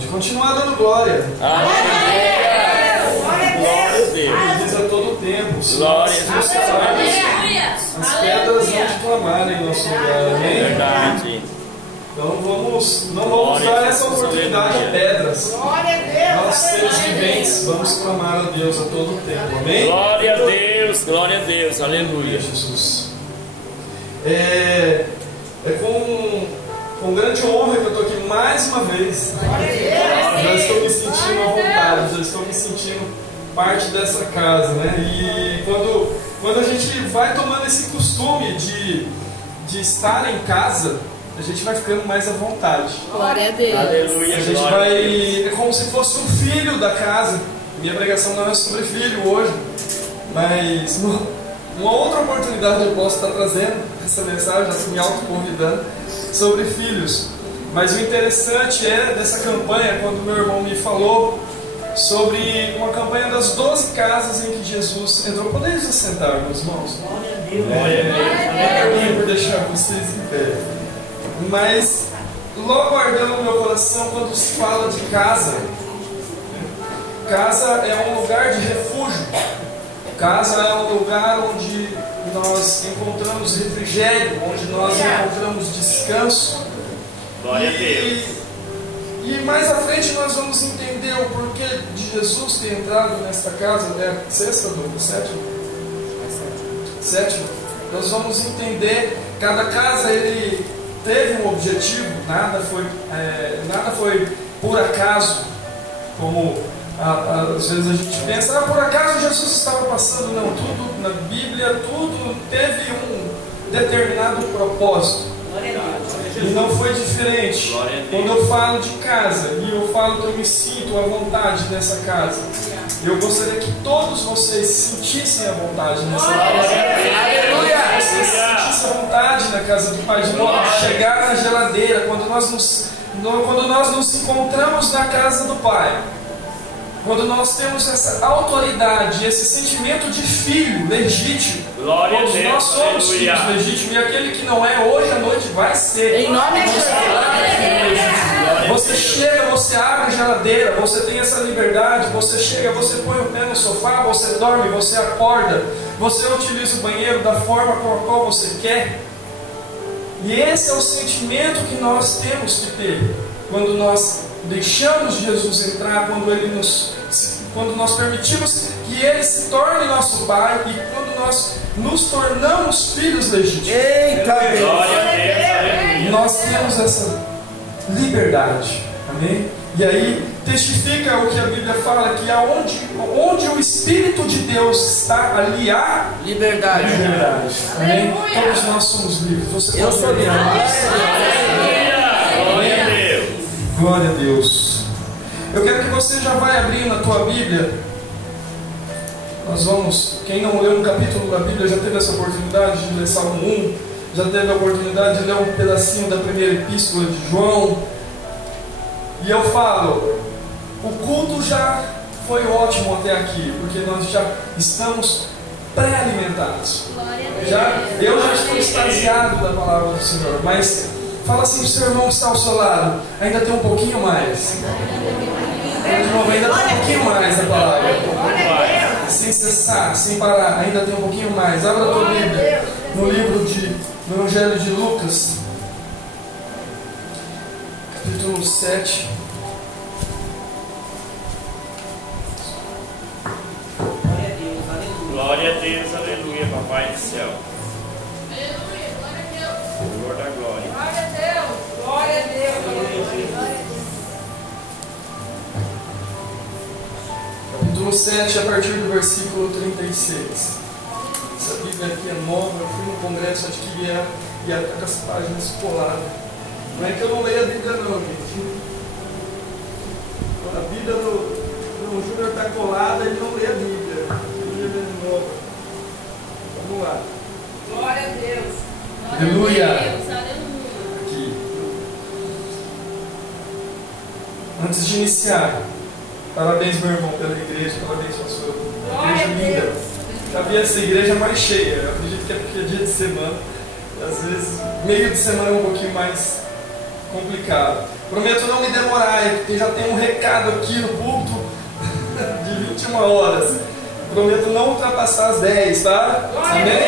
Pode continuar dando glória. Glória a Deus. Ele diz a todo tempo. Glória a Deus. As pedras vão te clamar em nosso lugar. Amém? Verdade. Então não vamos dar essa oportunidade a pedras. Nós, seres viventes, vamos clamar a Deus a todo tempo. Amém? Glória a Deus, glória a Deus, aleluia. Jesus. É com grande honra que eu estou aqui mais uma vez. Já estou me sentindo à vontade, já estou me sentindo parte dessa casa, né? E quando a gente vai tomando esse costume de estar em casa, a gente vai ficando mais à vontade. Glória a Deus. Aleluia. A gente vai. É como se fosse um filho da casa. Minha pregação não é sobre filho hoje, mas uma outra oportunidade eu posso estar trazendo essa mensagem, já estou me autoconvidando, sobre filhos. Mas o interessante é dessa campanha, quando meu irmão me falou sobre uma campanha das 12 casas em que Jesus entrou. Podemos nos sentar, meus irmãos? Glória a Deus. Eu por deixar vocês em pé. Mas logo ardeu no meu coração quando se fala de casa. Casa é um lugar de refúgio. Casa é um lugar onde nós encontramos refrigério, onde nós encontramos descanso. Glória a Deus. E mais à frente nós vamos entender o porquê de Jesus ter entrado nesta casa. É a sexta, Douglas? Sétima? Sétima. Nós vamos entender, cada casa ele teve um objetivo, nada foi por acaso, como às vezes a gente pensa, por acaso Jesus estava passando. Não, tudo na Bíblia, tudo teve um determinado propósito. E não foi diferente. Quando eu falo de casa e eu falo que eu me sinto à vontade nessa casa, eu gostaria que todos vocês se sentissem à vontade nessa casa. Aleluia! Vocês se sentissem à vontade na casa do Pai, de modo de chegar na geladeira, quando nós nos encontramos na casa do Pai. Quando nós temos essa autoridade, esse sentimento de filho legítimo, todos nós somos filhos legítimos, e aquele que não é, hoje à noite vai ser. Em nome de Jesus. Você chega, você abre a geladeira, você tem essa liberdade, você chega, você põe o pé no sofá, você dorme, você acorda, você utiliza o banheiro da forma com a qual você quer. E esse é o sentimento que nós temos que ter quando nós deixamos Jesus entrar, quando nós permitimos que Ele se torne nosso Pai e quando nós nos tornamos filhos legítimos. Eita, nós temos essa liberdade, amém? E aí testifica o que a Bíblia fala, que onde o Espírito de Deus está, ali há liberdade. Amém? Todos nós somos livres. Você Eu sou livre. Glória a Deus. Eu quero que você já vai abrindo a tua Bíblia. Nós vamos, quem não leu um capítulo da Bíblia já teve essa oportunidade de ler Salmo 1, já teve a oportunidade de ler um pedacinho da primeira epístola de João. E eu falo, o culto já foi ótimo até aqui, porque nós já estamos pré-alimentados. Eu já estou extasiado da palavra do Senhor, mas fala assim para o seu irmão que está ao seu lado, ainda tem um pouquinho mais. De novo, ainda tem um pouquinho mais a palavra. Sem cessar, sem parar, ainda tem um pouquinho mais. Abra a tua Bíblia no livro no Evangelho de Lucas, capítulo 7. Glória a Deus, aleluia, Papai do céu. Aleluia, glória a Deus. Senhor da glória. Glória a Deus, glória a Deus. Capítulo 7, a partir do versículo 36. Essa Bíblia aqui é nova, eu fui no congresso, adquiri e até com as páginas coladas. Não é que eu não leio a Bíblia não, gente. A Bíblia do Júnior está colada, ele não lê a Bíblia. Vamos lá. Glória a Deus. Aleluia. Glória a Deus, aleluia. Aqui. Antes de iniciar, parabéns, meu irmão, pela igreja, parabéns, pastor. Igreja linda. Já vi essa igreja mais cheia. Eu acredito que é porque é dia de semana. Às vezes, meio de semana é um pouquinho mais complicado. Prometo não me demorar, porque já tem um recado aqui no púlpito de 21 horas. Prometo não ultrapassar as 10, tá? Amém?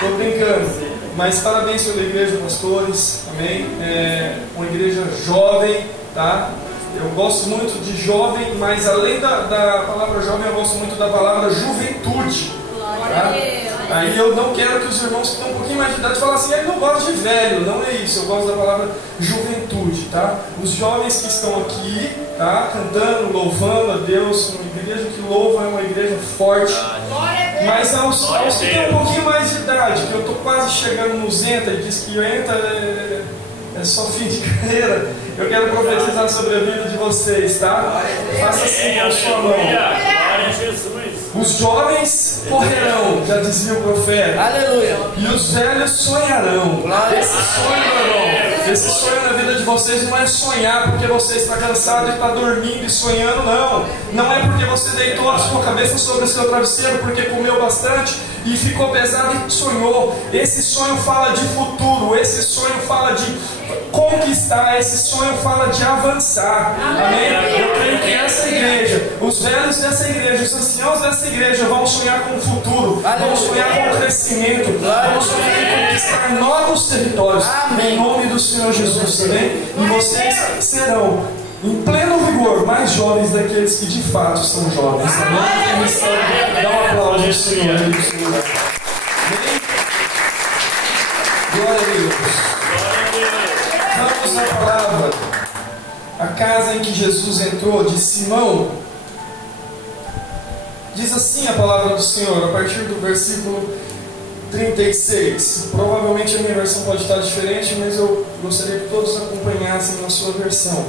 Tô brincando. Mas parabéns pela igreja, pastores. Amém? É uma igreja jovem, tá? Eu gosto muito de jovem, mas além da palavra jovem, eu gosto muito da palavra juventude. Tá? Aí eu não quero que os irmãos que têm um pouquinho mais de idade falem assim, eu não gosto de velho, não é isso, eu gosto da palavra juventude, tá? Os jovens que estão aqui, tá? Cantando, louvando a Deus, uma igreja que louva é uma igreja forte, mas aos que têm um pouquinho mais de idade, que eu estou quase chegando no Zenta e diz que entra é só fim de carreira, eu quero profetizar sobre a vida de vocês, tá? Faça assim com a sua mão. Glória a Jesus. Os jovens correrão, já dizia o profeta. Aleluia. E os velhos sonharão. Esse sonho, meu irmão, esse sonho na vida de vocês não é sonhar porque você está cansado e está dormindo e sonhando, não. Não é porque você deitou a sua cabeça sobre o seu travesseiro porque comeu bastante e ficou pesado e sonhou. Esse sonho fala de futuro, esse sonho fala de conquistar, esse sonho fala de avançar. Amém? Eu creio que essa igreja, os velhos dessa igreja, os anciãos dessa igreja vão sonhar com o futuro, vão sonhar com o crescimento, vão sonhar em conquistar novos territórios. Em nome do Senhor Jesus, amém? E vocês serão em pleno vigor mais jovens daqueles que de fato são jovens. Amém? Dá um aplauso ao Senhor. Amém? Glória a Deus. Vamos na palavra. A casa em que Jesus entrou, de Simão. Diz assim a palavra do Senhor, a partir do versículo 36. Provavelmente a minha versão pode estar diferente, mas eu gostaria que todos acompanhassem na sua versão.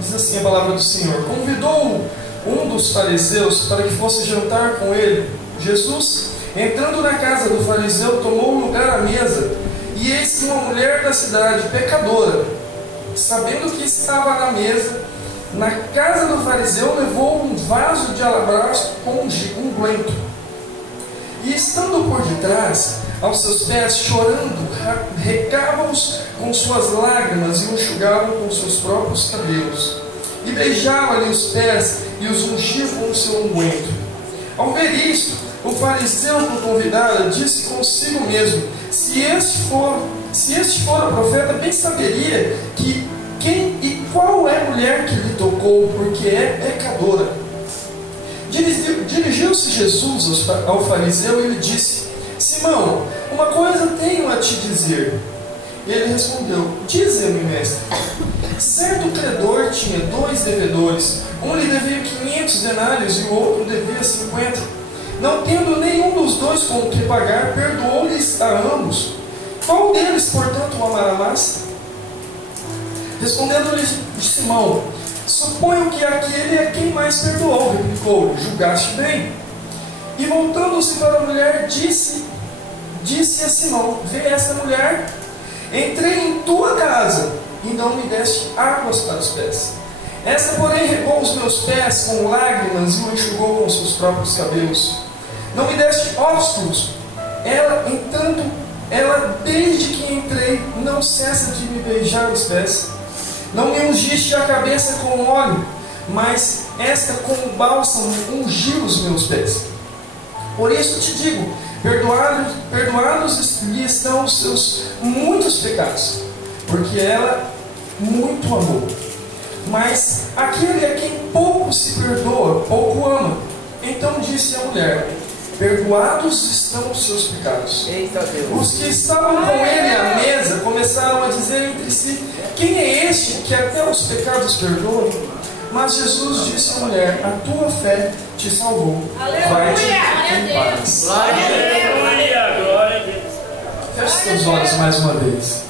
Diz assim a palavra do Senhor: convidou um dos fariseus para que fosse jantar com ele. Jesus, entrando na casa do fariseu, tomou um lugar à mesa. E eis que uma mulher da cidade, pecadora, sabendo que estava na mesa, na casa do fariseu, levou um vaso de alabastro com unguento. E estando por detrás, aos seus pés, chorando, regava-os com suas lágrimas e enxugava com seus próprios cabelos. E beijava-lhe os pés e os ungia com o seu unguento. Ao ver isto, o fariseu que o convidara disse consigo mesmo: se este for o profeta, bem saberia que quem e qual é a mulher que lhe tocou, porque é pecadora. Dirigiu-se Jesus ao fariseu e lhe disse: Simão, uma coisa tenho a te dizer. Ele respondeu: dize-me, mestre. Certo credor tinha 2 devedores. Um lhe devia 500 denários e o outro devia 50. Não tendo nenhum dos dois com o que pagar, perdoou-lhes a ambos. Qual deles, portanto, o amará mais? Respondendo-lhe Simão: suponho que aquele é quem mais perdoou. Replicou: julgaste bem. E voltando-se para a mulher, disse a Simão: vê esta mulher, entrei em tua casa e não me deste águas para os pés. Esta, porém, regou os meus pés com lágrimas e o enxugou com seus próprios cabelos. Não me deste ósculos. Ela, desde que entrei, não cessa de me beijar os pés. Não me ungiste a cabeça com óleo, mas esta com bálsamo ungiu os meus pés. Por isso te digo, perdoados lhe estão os seus muitos pecados, porque ela muito amou. Mas aquele a quem pouco se perdoa, pouco ama. Então disse a mulher: perdoados estão os seus pecados. Eita Deus. Os que estavam com ele à mesa começaram a dizer entre si: quem é este que até os pecados perdoa? Mas Jesus disse à mulher: a tua fé te salvou. Vai-te em paz. Aleluia, glória a Deus. Feche seus olhos mais uma vez.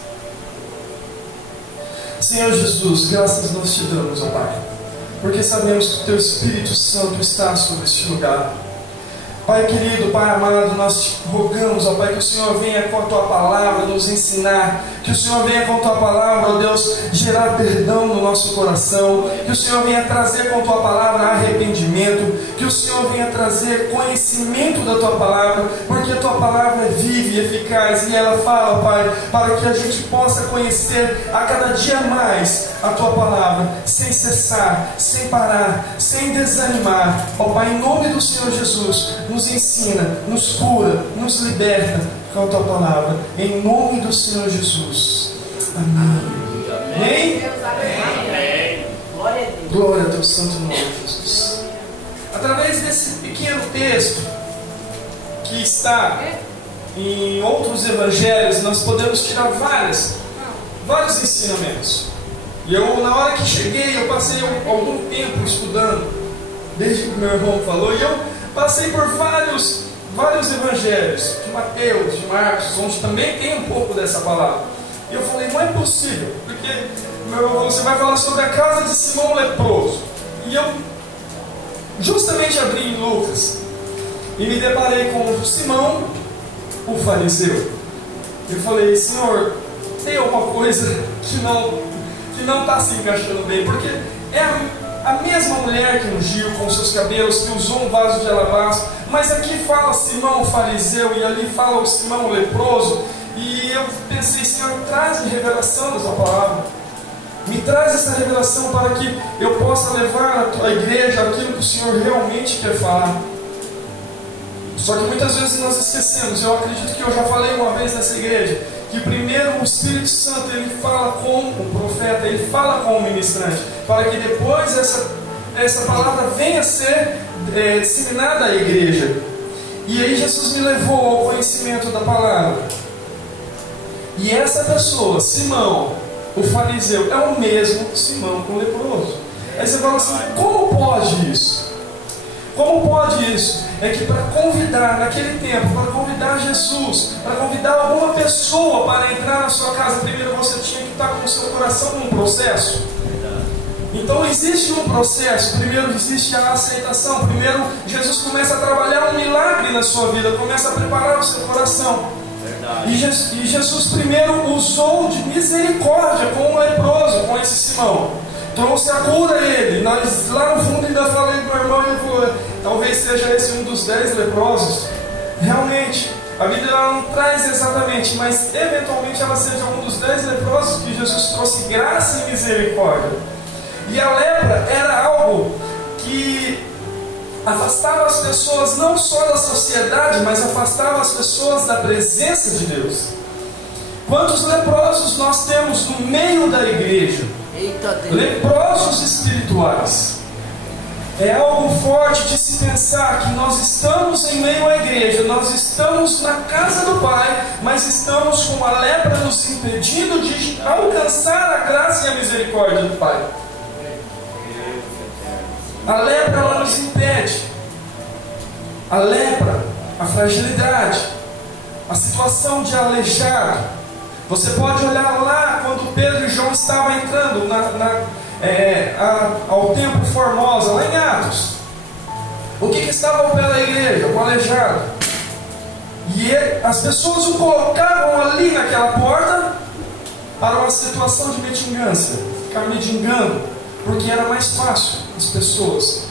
Senhor Jesus, graças nós te damos, ó Pai, porque sabemos que o Teu Espírito Santo está sobre este lugar. Pai querido, Pai amado, nós te rogamos, ó Pai, que o Senhor venha com a Tua palavra nos ensinar, que o Senhor venha com a Tua palavra, ó Deus, gerar perdão no nosso coração, que o Senhor venha trazer com a Tua palavra arrependimento, que o Senhor venha trazer conhecimento da Tua palavra, porque a Tua palavra é viva e eficaz, e ela fala, Pai, para que a gente possa conhecer a cada dia mais a Tua palavra, sem cessar, sem parar, sem desanimar. Ó Pai, em nome do Senhor Jesus, nos ensina, nos cura, nos liberta com a Tua palavra, em nome do Senhor Jesus. Amém. Amém? Amém. Glória a Teu santo nome, Jesus. Através desse pequeno texto que está em outros evangelhos, nós podemos tirar vários ensinamentos. E eu, na hora que cheguei, eu passei algum tempo estudando, desde que o meu irmão falou, e eu passei por vários evangelhos, de Mateus, de Marcos, onde também tem um pouco dessa palavra. E eu falei, não é possível, porque você vai falar sobre a casa de Simão leproso. E eu justamente abri em Lucas e me deparei com Simão, o fariseu. Eu falei, Senhor, tem alguma coisa que não está se encaixando bem, porque é a mesma mulher que ungiu com seus cabelos, que usou um vaso de alabastro, mas aqui fala Simão o fariseu e ali fala o Simão o leproso. E eu pensei, Senhor, traz-me revelação da Tua palavra, me traz essa revelação para que eu possa levar à Tua igreja aquilo que o Senhor realmente quer falar. Só que muitas vezes nós esquecemos. Eu acredito que eu já falei uma vez nessa igreja, que primeiro o Espírito Santo ele fala com o profeta, ele fala com o ministrante, para que depois essa palavra venha a ser disseminada à igreja. E aí Jesus me levou ao conhecimento da palavra. E essa pessoa, Simão, o fariseu, é o mesmo Simão com o leproso. Aí você fala assim, como pode isso? Como pode isso? É que para convidar, naquele tempo, para convidar Jesus, para convidar alguma pessoa para entrar na sua casa, primeiro você tinha que estar com o seu coração num processo. Então existe um processo, primeiro existe a aceitação, primeiro Jesus começa a trabalhar um milagre na sua vida, começa a preparar o seu coração. E Jesus primeiro usou de misericórdia com o leproso, com esse Simão. Trouxe a cura a ele. Nós, lá no fundo ainda falei com o meu irmão, ele falou, talvez seja esse um dos 10 leprosos. Realmente, a Bíblia não traz exatamente, mas eventualmente ela seja um dos 10 leprosos que Jesus trouxe graça e misericórdia. E a lepra era algo que afastava as pessoas não só da sociedade, mas afastava as pessoas da presença de Deus. Quantos leprosos nós temos no meio da igreja? Leprosos espirituais. É algo forte de se pensar que nós estamos em meio à igreja, nós estamos na casa do Pai, mas estamos com a lepra nos impedindo de alcançar a graça e a misericórdia do Pai. A lepra ela nos impede. A lepra, a fragilidade, a situação de aleijado. Você pode olhar lá quando Pedro e João estavam entrando ao Templo Formosa, lá em Atos. O que estava ao pé da igreja? O aleijado. E as pessoas o colocavam ali naquela porta para uma situação de mendigância, ficar mendigando, porque era mais fácil as pessoas.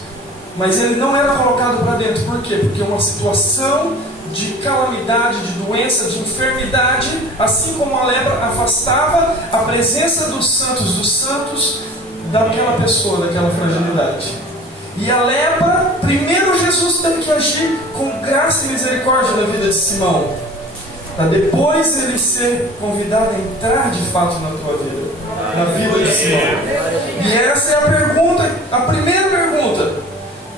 Mas ele não era colocado para dentro. Por quê? Porque uma situação de calamidade, de doença, de enfermidade, assim como a lepra afastava a presença dos santos daquela pessoa, daquela fragilidade. E a lepra, primeiro Jesus teve que agir com graça e misericórdia na vida de Simão, para depois ele ser convidado a entrar de fato na tua vida, na vida de Simão. E essa é a pergunta, a primeira pergunta,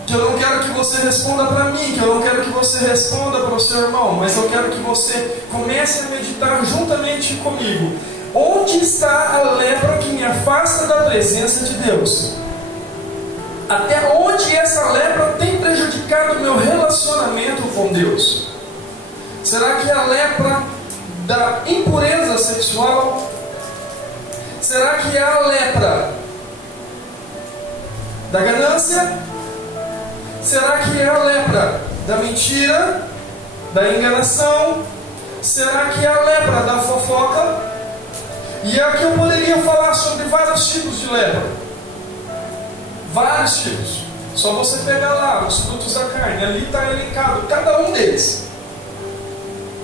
que eu não quero que você responda para mim, que eu não quero que você responda para o seu irmão, mas eu quero que você comece a meditar juntamente comigo. Onde está a lepra que me afasta da presença de Deus? Até onde essa lepra tem prejudicado o meu relacionamento com Deus? Será que é a lepra da impureza sexual? Será que é a lepra da ganância? Será que é a lepra da mentira, da enganação? Será que é a lepra da fofoca? E aqui eu poderia falar sobre vários tipos de lepra. Vários tipos. Só você pegar lá os frutos da carne. Ali está elencado cada um deles.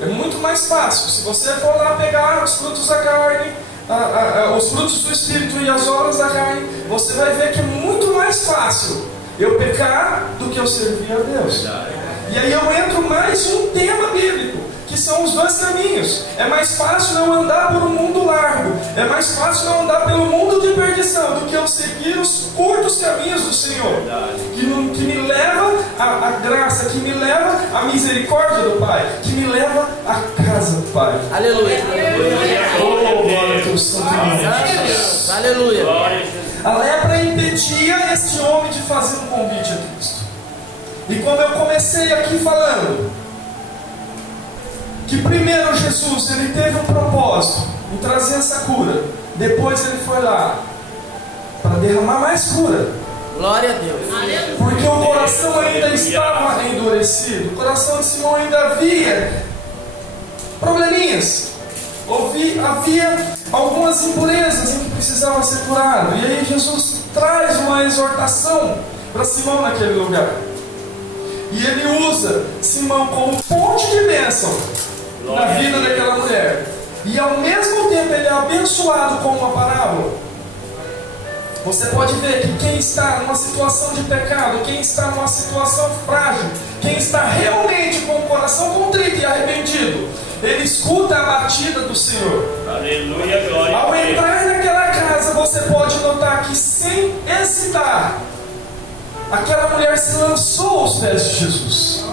É muito mais fácil. Se você for lá pegar os frutos da carne, os frutos do Espírito e as obras da carne, você vai ver que é muito mais fácil eu pecar do que eu servir a Deus. E aí eu entro mais um tema bíblico, que são os dois caminhos. É mais fácil eu andar por um mundo largo, é mais fácil eu andar pelo mundo de perdição do que eu seguir os curtos caminhos do Senhor, que me leva à graça, que me leva à misericórdia do Pai, que me leva à casa do Pai. Aleluia. Oh, glória ao teu santo nome. Aleluia. A lepra impedia este homem de fazer um convite a Cristo. E como eu comecei aqui falando, que primeiro Jesus ele teve um propósito em trazer essa cura, depois ele foi lá para derramar mais cura. Glória a Deus. Porque o coração ainda estava endurecido, o coração de Simão ainda havia probleminhas, havia algumas impurezas em que precisava ser curado. E aí Jesus traz uma exortação para Simão naquele lugar. E ele usa Simão como fonte de bênção na vida daquela mulher. E ao mesmo tempo ele é abençoado com uma parábola. Você pode ver que quem está numa situação de pecado, quem está numa situação frágil, quem está realmente com o coração contrito e arrependido, ele escuta a batida do Senhor. Aleluia, glória. Ao entrar naquela casa, você pode notar que sem hesitar, aquela mulher se lançou aos pés de Jesus.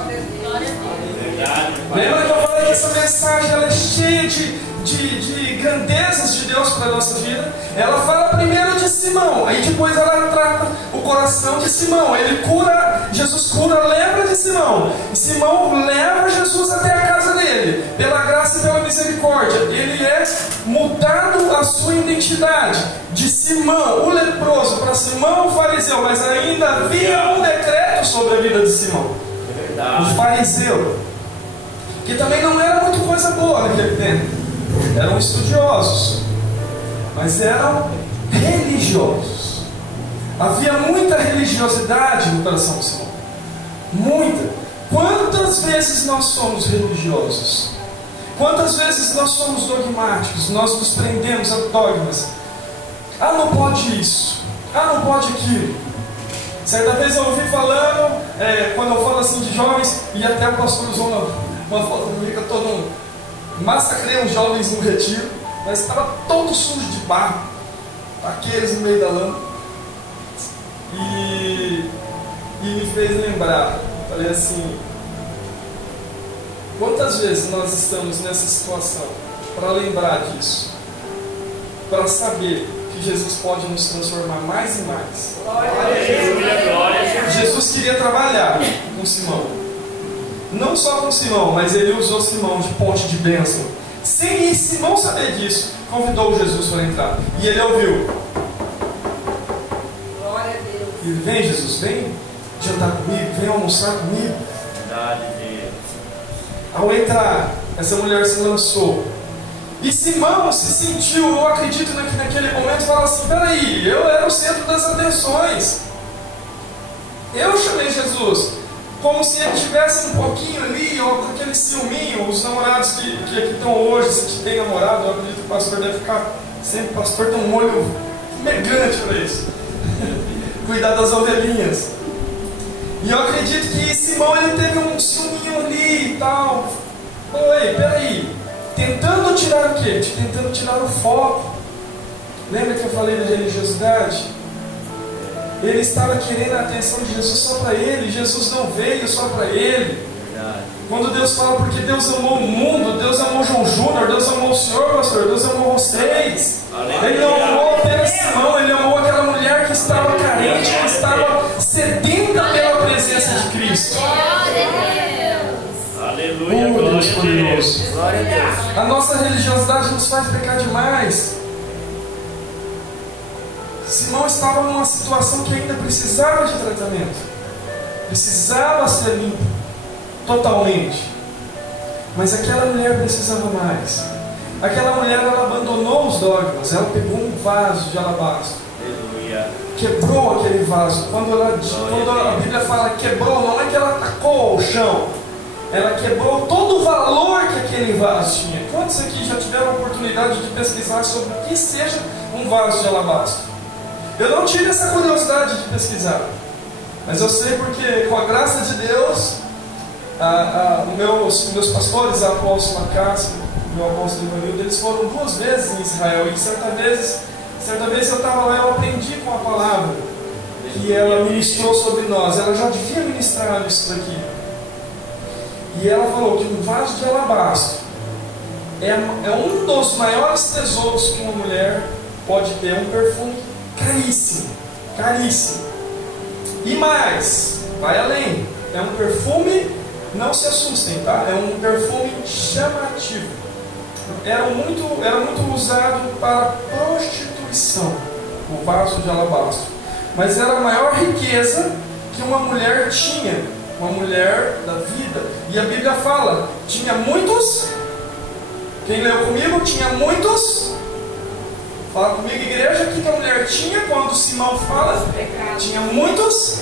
Lembra que eu falei que essa mensagem ela é cheia de grandezas de Deus para a nossa vida? Ela fala primeiro de Simão, aí depois ela trata o coração de Simão. Jesus cura a lepra de Simão. E Simão leva Jesus até a casa dele, pela graça e pela misericórdia. Ele é mudado a sua identidade de Simão, o leproso, para Simão, o fariseu. Mas ainda havia um decreto sobre a vida de Simão, o fariseu, que também não era muito coisa boa naquele tempo. Eram estudiosos, mas eram religiosos. Havia muita religiosidade no coração de Simão. Muita. Quantas vezes nós somos religiosos? Quantas vezes nós somos dogmáticos? Nós nos prendemos a dogmas. Ah, não pode isso. Ah, não pode aquilo. Certa vez eu ouvi falando, quando eu falo assim de jovens, e até o pastor usou uma foto comigo, eu estou massacrei uns jovens no retiro, mas estava todo sujo de barro, aqueles no meio da lama, e me fez lembrar. Falei assim: quantas vezes nós estamos nessa situação para lembrar disso, para saber que Jesus pode nos transformar mais e mais. Jesus queria trabalhar com Simão. Não só com Simão, mas ele usou Simão de ponte de bênção. Sem Simão saber disso, convidou Jesus para entrar. E ele ouviu. Glória a Deus. E ele: vem, Jesus, vem jantar comigo, vem almoçar comigo. Verdade, Deus. Ao entrar, essa mulher se lançou. E Simão se sentiu, eu acredito que naquele momento, falou assim: peraí, eu era o centro das atenções. Eu chamei Jesus. Como se ele tivesse um pouquinho ali, ou com aquele ciúminho. Os namorados que aqui estão hoje, se tem namorado, eu acredito que o pastor deve ficar sempre. O pastor tem um olho megante para isso. Cuidar das ovelhinhas. E eu acredito que Simão ele teve um ciúminho ali e tal. Oi, peraí. Tentando tirar o quê? Tentando tirar o foco. Lembra que eu falei da religiosidade? Ele estava querendo a atenção de Jesus só para ele. Jesus não veio só para ele. Quando Deus fala, porque Deus amou o mundo, Deus amou João Júnior, Deus amou o Senhor, pastor, Deus amou vocês. Ele não amou apenas Simão, ele amou aquela mulher que estava carente, que estava sedenta pela presença de Cristo. Aleluia, Oh, Deus poderoso. Glória a Deus. A nossa religiosidade nos faz pecar demais. Simão estava numa situação que ainda precisava de tratamento, precisava ser limpo. totalmente. Mas aquela mulher precisava mais. Aquela mulher, ela abandonou os dogmas. Ela pegou um vaso de alabastro, Aleluia. quebrou aquele vaso. Quando a Bíblia fala quebrou, não é que ela atacou ao chão. Ela quebrou todo o valor que aquele vaso tinha. Quantos aqui já tiveram a oportunidade de pesquisar sobre o que seja um vaso de alabastro? Eu não tive essa curiosidade de pesquisar, mas eu sei porque, com a graça de Deus, meus pastores, a apóstola Cássia, meu apóstolo Ivanildo, eles foram 2 vezes em Israel, e certa vez eu estava lá e eu aprendi com a palavra que ela ministrou sobre nós. Ela já devia ministrar isso daqui. E ela falou que um vaso de alabastro é um dos maiores tesouros que uma mulher pode ter. Um perfume caríssimo, caríssimo. E mais, vai além, é um perfume, não se assustem, tá? É um perfume chamativo. Era muito usado para prostituição, o vaso de alabastro. Mas era a maior riqueza que uma mulher tinha, uma mulher da vida. E a Bíblia fala, tinha muitos. Quem leu comigo? Tinha muitos. Fala comigo, igreja, o que a mulher tinha quando Simão fala? Tinha muitos.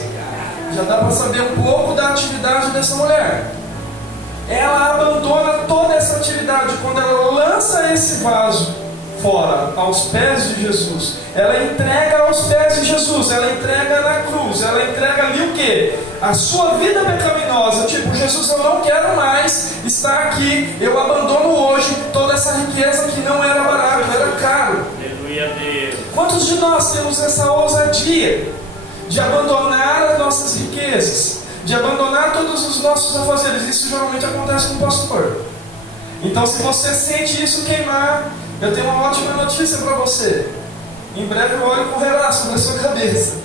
Já dá para saber um pouco da atividade dessa mulher. Ela abandona toda essa atividade quando ela lança esse vaso fora, aos pés de Jesus. Ela entrega aos pés de Jesus, ela entrega na cruz, ela entrega ali o quê? A sua vida pecaminosa. Tipo, Jesus, eu não quero mais estar aqui, eu abandono hoje toda essa riqueza que não era barato, era caro. Aleluia, Deus. Quantos de nós temos essa ousadia de abandonar as nossas riquezas, de abandonar todos os nossos afazeres? Isso geralmente acontece com o pastor. Então, se você sente isso queimar, eu tenho uma ótima notícia para você. Em breve o óleo correrá sobre a sua cabeça.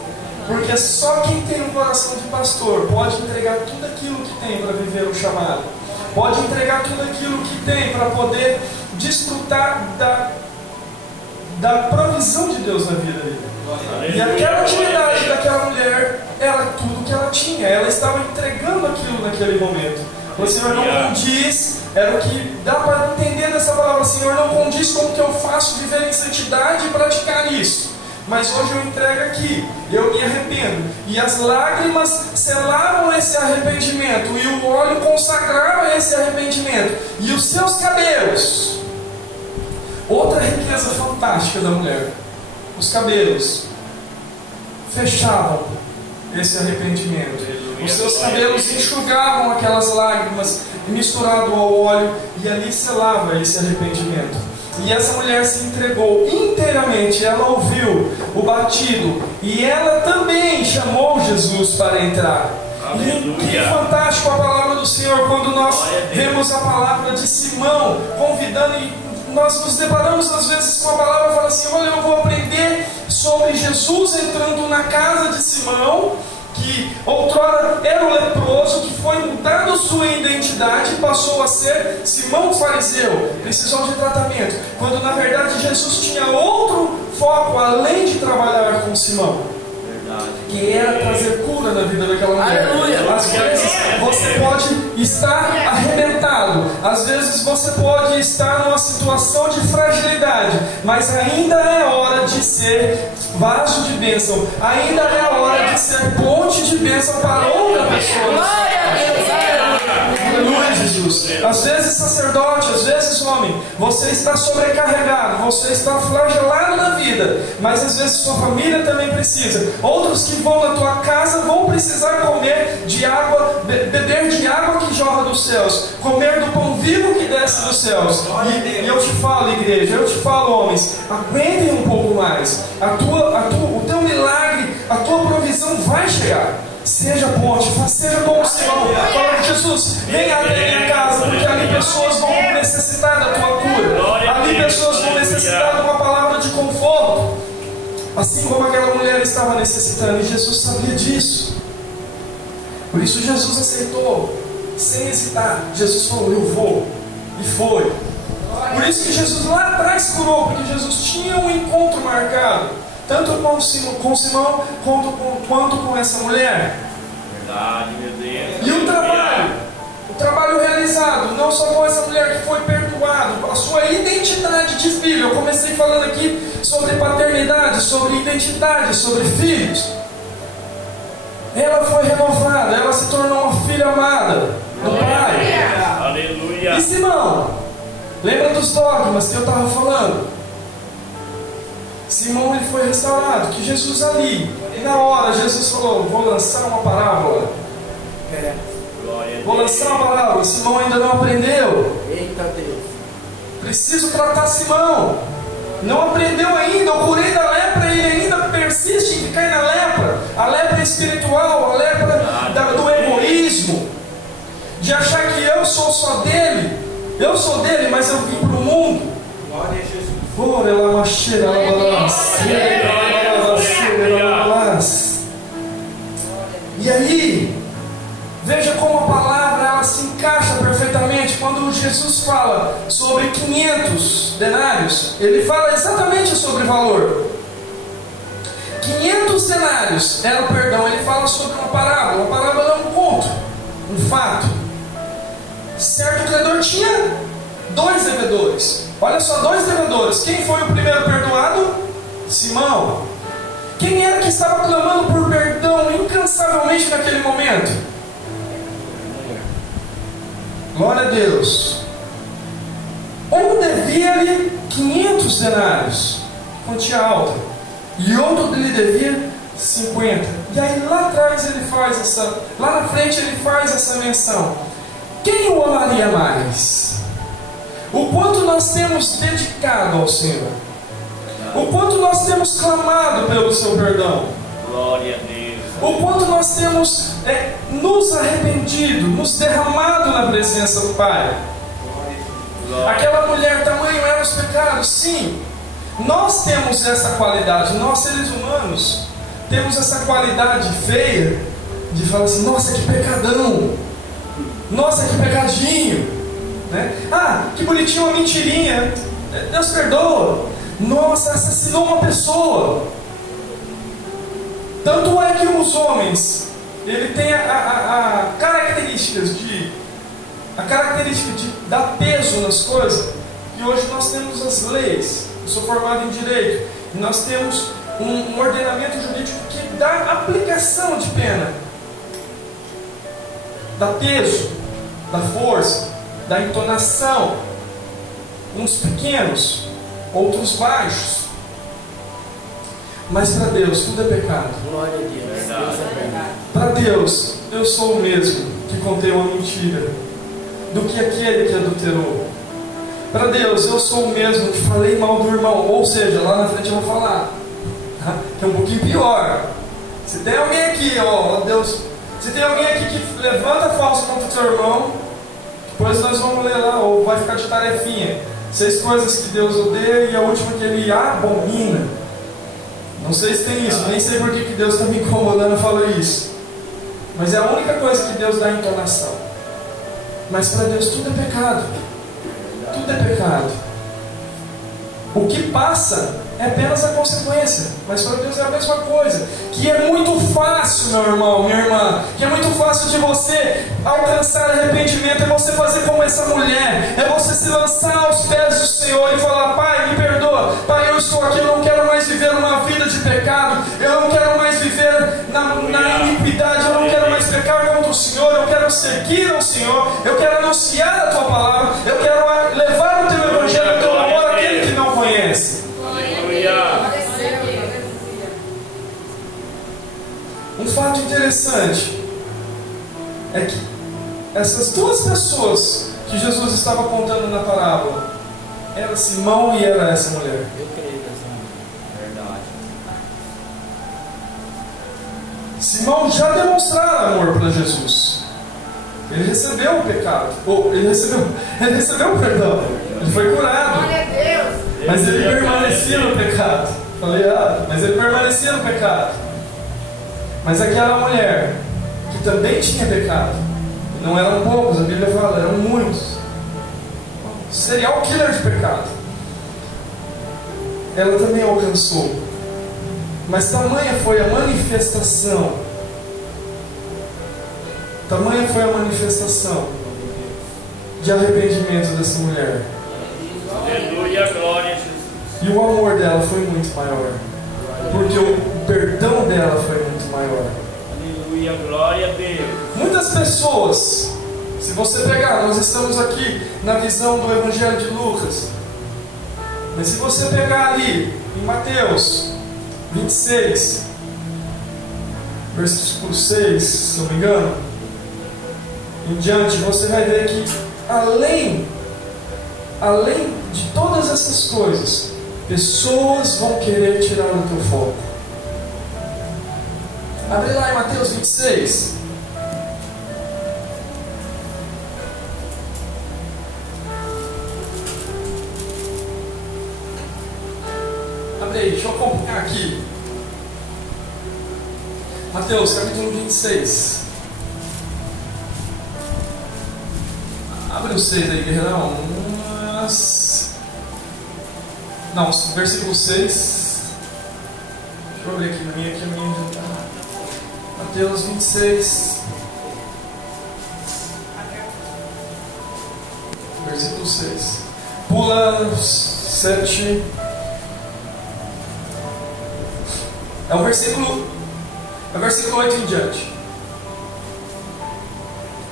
Porque só quem tem um coração de pastor pode entregar tudo aquilo que tem para viver o chamado. Pode entregar tudo aquilo que tem para poder desfrutar da provisão de Deus na vida dele. E aquela atividade daquela mulher era tudo que ela tinha. Ela estava entregando aquilo naquele momento. O Senhor não condiz, era o que dá para entender dessa palavra. O Senhor não condiz com o que eu faço, viver em santidade e praticar isso. Mas hoje eu entrego aqui, eu me arrependo. E as lágrimas selaram esse arrependimento, e o óleo consagrava esse arrependimento. E os seus cabelos, outra riqueza fantástica da mulher, os cabelos fechavam esse arrependimento. Os seus cabelos enxugavam aquelas lágrimas misturado ao óleo, e ali selava esse arrependimento. E essa mulher se entregou inteiramente. Ela ouviu o batido e ela também chamou Jesus para entrar. E que fantástico a palavra do Senhor, quando nós vemos a palavra de Simão convidando, e nós nos deparamos às vezes com a palavra e fala assim: olha, eu vou aprender sobre Jesus entrando na casa de Simão, que outrora era o leproso, que foi mudando sua identidade e passou a ser Simão fariseu, precisou de tratamento, quando na verdade Jesus tinha outro foco além de trabalhar com Simão, que era trazer cura na vida daquela mulher. Aleluia. Às vezes você pode estar arrebentado, às vezes você pode estar numa situação de fragilidade, mas ainda é hora de ser vaso de bênção, ainda é hora de ser ponte de bênção para outra pessoa. Glória a Deus. Aleluia, Jesus. Às vezes sacerdote, às vezes homem, você está sobrecarregado, você está flagelado na vida, mas às vezes sua família também precisa. Outros que vão na tua casa vão precisar comer de água, beber de água que jorra dos céus, comer do pão vivo que desce dos céus. E eu te falo, igreja, eu te falo, homens, aguentem um pouco mais. O teu milagre, a tua provisão vai chegar. Seja ponte, seja como o Senhor. Fala, Jesus, vem até minha casa, porque ali pessoas vão necessitar da tua cura. Ali pessoas vão necessitar de uma palavra de conforto, assim como aquela mulher estava necessitando, e Jesus sabia disso. Por isso Jesus aceitou, sem hesitar. Jesus falou: eu vou, e foi. Por isso que Jesus lá atrás curou, porque Jesus tinha um encontro marcado, tanto com Simão quanto com essa mulher. Verdade, meu Deus. E o trabalho o trabalho realizado, não só com essa mulher que foi perdoado, a sua identidade de filho. Eu comecei falando aqui sobre paternidade, sobre identidade, sobre filhos. Ela foi renovada, ela se tornou uma filha amada do Pai. Aleluia. E Simão, lembra dos dogmas que eu estava falando? Simão, ele foi restaurado, que Jesus ali, e na hora Jesus falou: vou lançar uma parábola. Vou lançar uma parábola. Simão ainda não aprendeu. Eita Deus. Preciso tratar Simão. Não aprendeu ainda. Eu curei da lepra e ele ainda persiste em ficar na lepra. A lepra espiritual, a lepra do egoísmo, de achar que eu sou só dele. Eu sou dele, mas eu vim para o mundo. Glória a Jesus. E aí, veja como a palavra ela se encaixa perfeitamente. Quando Jesus fala sobre 500 denários, ele fala exatamente sobre valor. 500 denários era o perdão. Ele fala sobre uma parábola. Uma parábola é um conto, um fato. Certo credor tinha 2 devedores. Olha só, 2 devedores. Quem foi o primeiro perdoado? Simão. Quem era que estava clamando por perdão incansavelmente naquele momento? Glória a Deus. Um devia-lhe 500 denários, quantia alta, e outro lhe devia 50. E aí lá atrás ele faz essa, lá na frente ele faz essa menção. Quem o amaria mais? O quanto nós temos dedicado ao Senhor, o quanto nós temos clamado pelo seu perdão, Glória a Deus. o quanto nós temos nos arrependido, nos derramado na presença do Pai. Aquela mulher, tamanho eram os pecados. Sim, nós temos essa qualidade. Nós seres humanos temos essa qualidade feia de falar assim: nossa, que pecadão, nossa, que pecadinho, né? Ah, que bonitinho, uma mentirinha, Deus perdoa. Nossa, assassinou uma pessoa. Tanto é que os homens, ele tem a característica de dar peso nas coisas. E hoje nós temos as leis. Eu sou formado em direito e nós temos um ordenamento jurídico que dá aplicação de pena, dá peso, dá força, dá entonação. Uns pequenos, outros baixos. Mas para Deus tudo é pecado. Glória a Deus. Deus é bom. Para Deus, eu sou o mesmo que contei uma mentira do que aquele que adulterou. Para Deus, eu sou o mesmo que falei mal do irmão. Ou seja, lá na frente eu vou falar, que é um pouquinho pior. Se tem alguém aqui, ó Deus, se tem alguém aqui que levanta falso contra o seu irmão, depois nós vamos ler lá, ou vai ficar de tarefinha: 6 coisas que Deus odeia e a última que Ele abomina. Não sei se tem isso, nem sei por que Deus está me incomodando falar isso. Mas é a única coisa que Deus dá entonação. Mas para Deus tudo é pecado. Tudo é pecado. O que passa é apenas a consequência. Mas para Deus é a mesma coisa. Que é muito fácil, meu irmão, minha irmã, que é muito fácil de você alcançar arrependimento. É você fazer como essa mulher. É você se lançar aos pés do Senhor e falar: Pai, me perdoa. Pai, eu estou aqui, eu não quero mais viver uma vida de pecado. Eu não quero mais viver na iniquidade. Eu não quero mais pecar contra o Senhor. Eu quero seguir ao Senhor. Eu quero anunciar a Tua palavra. Eu quero levar o Teu Evangelho, o Teu amor àquele que não conhece. Um fato interessante é que essas 2 pessoas que Jesus estava contando na parábola, era Simão e era essa mulher. Eu creio nessa mulher. Verdade. Simão já demonstrara amor para Jesus. Ele recebeu o pecado, ou ele recebeu o perdão. Ele foi curado. Glória a Deus. Mas ele permanecia no pecado. Falei errado, mas ele permanecia no pecado. Mas aquela mulher, que também tinha pecado, não eram poucos, a Bíblia fala, eram muitos. Serial killer de pecado. Ela também alcançou. Mas tamanha foi a manifestação. Tamanha foi a manifestação de arrependimento dessa mulher. Aleluia, glória a Jesus. E o amor dela foi muito maior. Porque o perdão dela foi muito maior. Aleluia, glória a Deus. Muitas pessoas, se você pegar, nós estamos aqui na visão do Evangelho de Lucas. Mas se você pegar ali em Mateus 26, versículo 6, se não me engano, em diante, você vai ver que além de todas essas coisas, pessoas vão querer tirar o teu foco. Abre lá em Mateus 26. Abre aí, deixa eu acompanhar aqui. Mateus capítulo 26. Abre o 6 aí, guerreirão. Não, versículo 6. Deixa eu abrir aqui na minha já está. Mateus 26. Versículo 6. Pula 7. É o versículo 8 em diante.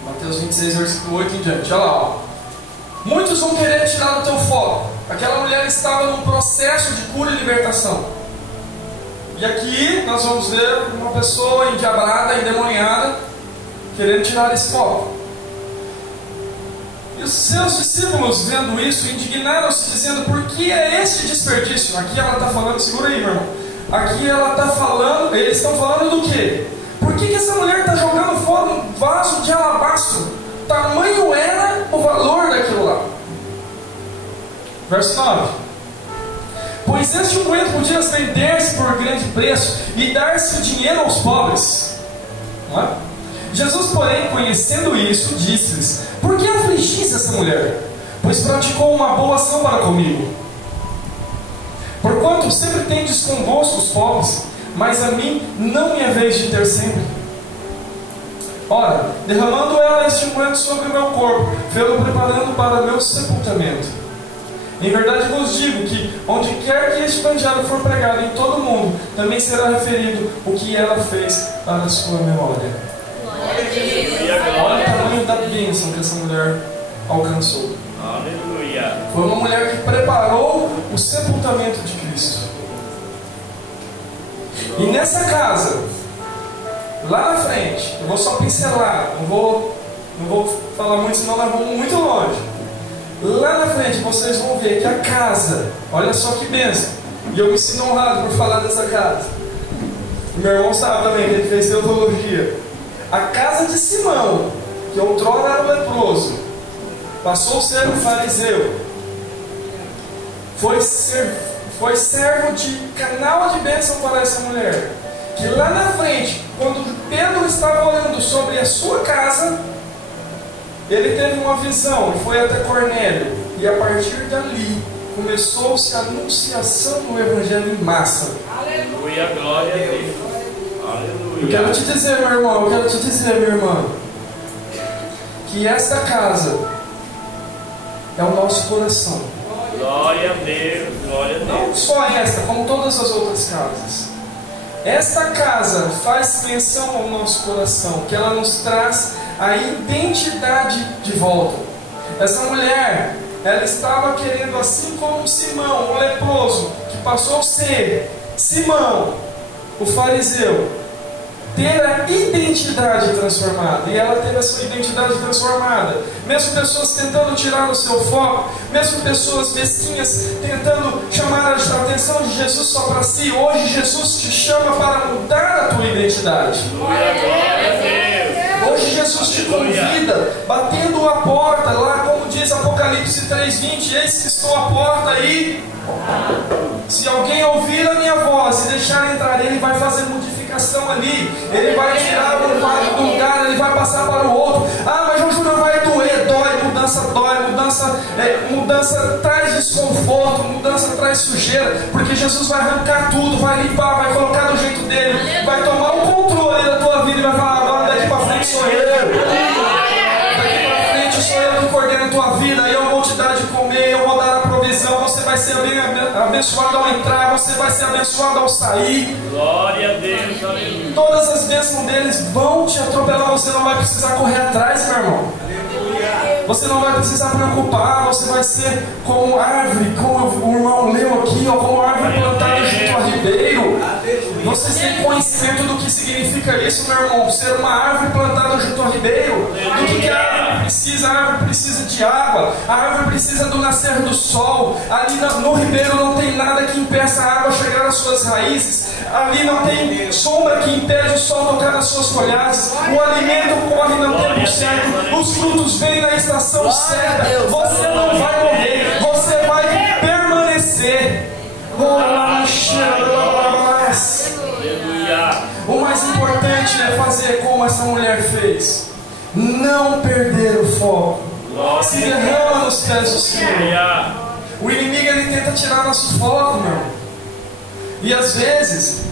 Mateus 26, versículo 8 em diante. Olha lá, ó. Muitos vão querer tirar do teu foco. Aquela mulher estava num processo de cura e libertação. E aqui nós vamos ver uma pessoa endiabrada, endemoniada, querendo tirar esse foco. E os seus discípulos, vendo isso, indignaram-se, dizendo: por que é este desperdício? Aqui ela está falando, segura aí, meu irmão. Aqui ela está falando, eles estão falando do quê? Por que essa mulher está jogando fora um vaso de alabastro? Tamanho era o valor daquilo lá. Verso 9. Pois este unguento podia vender-se por grande preço e dar-se o dinheiro aos pobres. Não é? Jesus, porém, conhecendo isso, disse-lhes: por que afligis essa mulher? Pois praticou uma boa ação para comigo. Porquanto sempre tendes convosco os pobres, mas a mim não me haveis de ter sempre. Ora, derramando ela este unguento sobre o meu corpo, fê-lo preparando para meu sepultamento. Em verdade vos digo que, onde quer que este evangelho for pregado em todo o mundo, também será referido o que ela fez para a sua memória. Olha o tamanho da bênção que essa mulher alcançou. Aleluia. Foi uma mulher que preparou o sepultamento de Cristo. E nessa casa, lá na frente, eu vou só pincelar, não vou falar muito, senão nós vamos muito longe. Lá na frente vocês vão ver que a casa, olha só que bênção. E eu me sinto honrado por falar dessa casa. Meu irmão sabe também que ele fez teologia. A casa de Simão, que outrora era um leproso, passou a ser um fariseu. Foi servo de canal de bênção para essa mulher. Que lá na frente, quando Pedro estava olhando sobre a sua casa, ele teve uma visão e foi até Cornélio. E a partir dali, começou-se a anunciação do Evangelho em massa. Aleluia, glória a Deus. Aleluia. Eu quero te dizer, meu irmão, minha irmã, que esta casa é o nosso coração. Glória a Deus, glória a Deus. Não só esta, como todas as outras casas. Esta casa faz menção ao nosso coração, que ela nos traz a identidade de volta. Essa mulher, ela estava querendo, assim como Simão, o leproso, que passou a ser Simão, o fariseu, ter a identidade transformada. E ela teve a sua identidade transformada. Mesmo pessoas tentando tirar o seu foco, mesmo pessoas mesquinhas tentando chamar a atenção de Jesus só para si, hoje Jesus te chama para mudar a tua identidade. Glória a Deus. Hoje Jesus te convida, batendo a porta, lá como diz Apocalipse 3:20, eis que estou à porta aí. Se alguém ouvir a minha voz e deixar entrar, ele vai fazer modificação ali. Ele vai tirar um do lugar, ele vai passar para o outro. Ah, mas João Júnior, vai doer, mudança traz desconforto, mudança traz sujeira, porque Jesus vai arrancar tudo, vai limpar, vai colocar do jeito dele, vai tomar o controle da tua vida e vai falar: agora daqui para frente sou eu. Daqui para frente sou eu que coordeno a tua abençoado ao entrar, você vai ser abençoado ao sair. Glória a Deus, aleluia. Todas as bênçãos deles vão te atropelar, você não vai precisar correr atrás, meu irmão. Você não vai precisar preocupar, você vai ser como árvore, como o irmão leu aqui, ou como árvore plantada junto a ribeiro. Vocês têm conhecimento do que significa isso, meu irmão? Ser uma árvore plantada junto a ribeiro. Do que a árvore precisa? A árvore precisa de água, a árvore precisa do nascer do sol. Ali no ribeiro não tem nada que impeça a água chegar às suas raízes. Ali não tem sombra que impede o sol tocar nas suas folhagens. O alimento corre no tempo certo, os frutos vêm na estação certa. Você não vai morrer, você vai permanecer. O mais importante é fazer como essa mulher fez. Não perder o foco. Se derrama nos pés do Senhor. O inimigo ele tenta tirar nosso foco, meu. E às vezes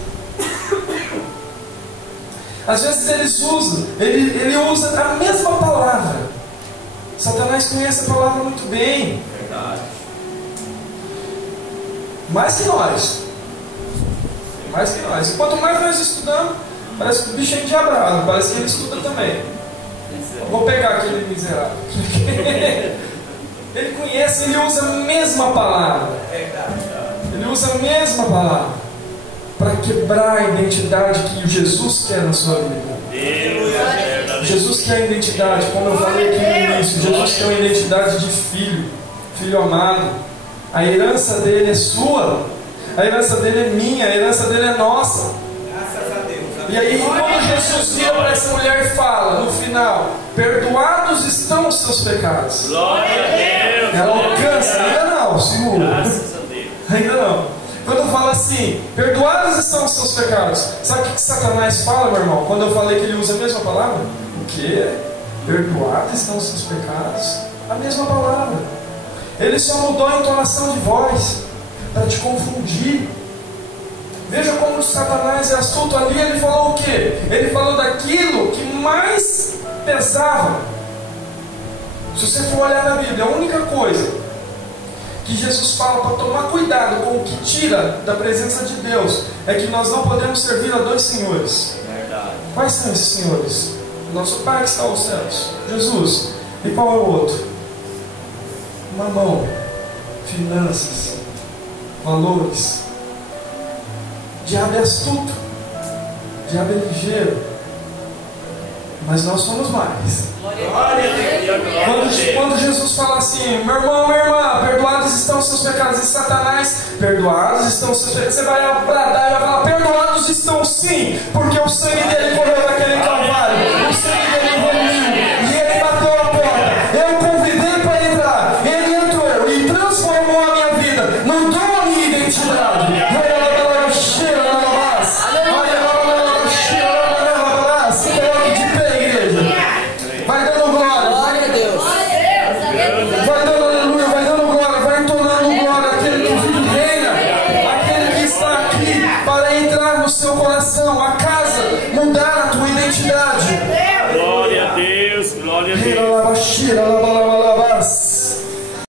ele usa a mesma palavra. Satanás conhece a palavra muito bem. Verdade. Mais que nós. Mais que nós. E quanto mais nós estudamos, parece que o bicho é endiabrado. Parece que ele estuda também. Vou pegar aquele miserável. Ele conhece, ele usa a mesma palavra. Ele usa a mesma palavra para quebrar a identidade que Jesus quer na sua vida. Jesus quer a identidade, como eu falei aqui no início. Jesus quer uma identidade de filho, filho amado. A herança dele é sua, a herança dele é minha, a herança dele é nossa. Graças a Deus. E aí quando Jesus vira para essa mulher e fala no final: perdoados estão os seus pecados. Glória a Deus. Ela alcança, ainda não, segura. Graças a Deus. Ainda não. Quando fala assim, perdoados estão os seus pecados, sabe o que Satanás fala, meu irmão? Quando eu falei que ele usa a mesma palavra? O que? Perdoados estão os seus pecados? A mesma palavra. Ele só mudou a entonação de voz para te confundir. Veja como o Satanás é astuto. Ali ele falou o quê? Ele falou daquilo que mais pesava. Se você for olhar na Bíblia, a única coisa que Jesus fala para tomar cuidado com o que tira da presença de Deus é que nós não podemos servir a dois senhores. Verdade. Quais são esses senhores? Nosso Pai que está aos céus, Jesus. E qual é o outro? Mamão, finanças, valores. Diabo é astuto, diabo é ligeiro, mas nós somos mais. Quando Jesus fala assim: meu irmão, minha irmã, perdoados estão os seus pecados, e Satanás, perdoados estão os seus pecados, você vai bradar e vai falar: perdoados estão sim, porque o sangue dele correu naquele calvário, o sangue dele remiu, e ele bateu a porta, eu convidei para entrar, ele entrou e transformou a minha vida, mudou a minha identidade. A casa, mudar a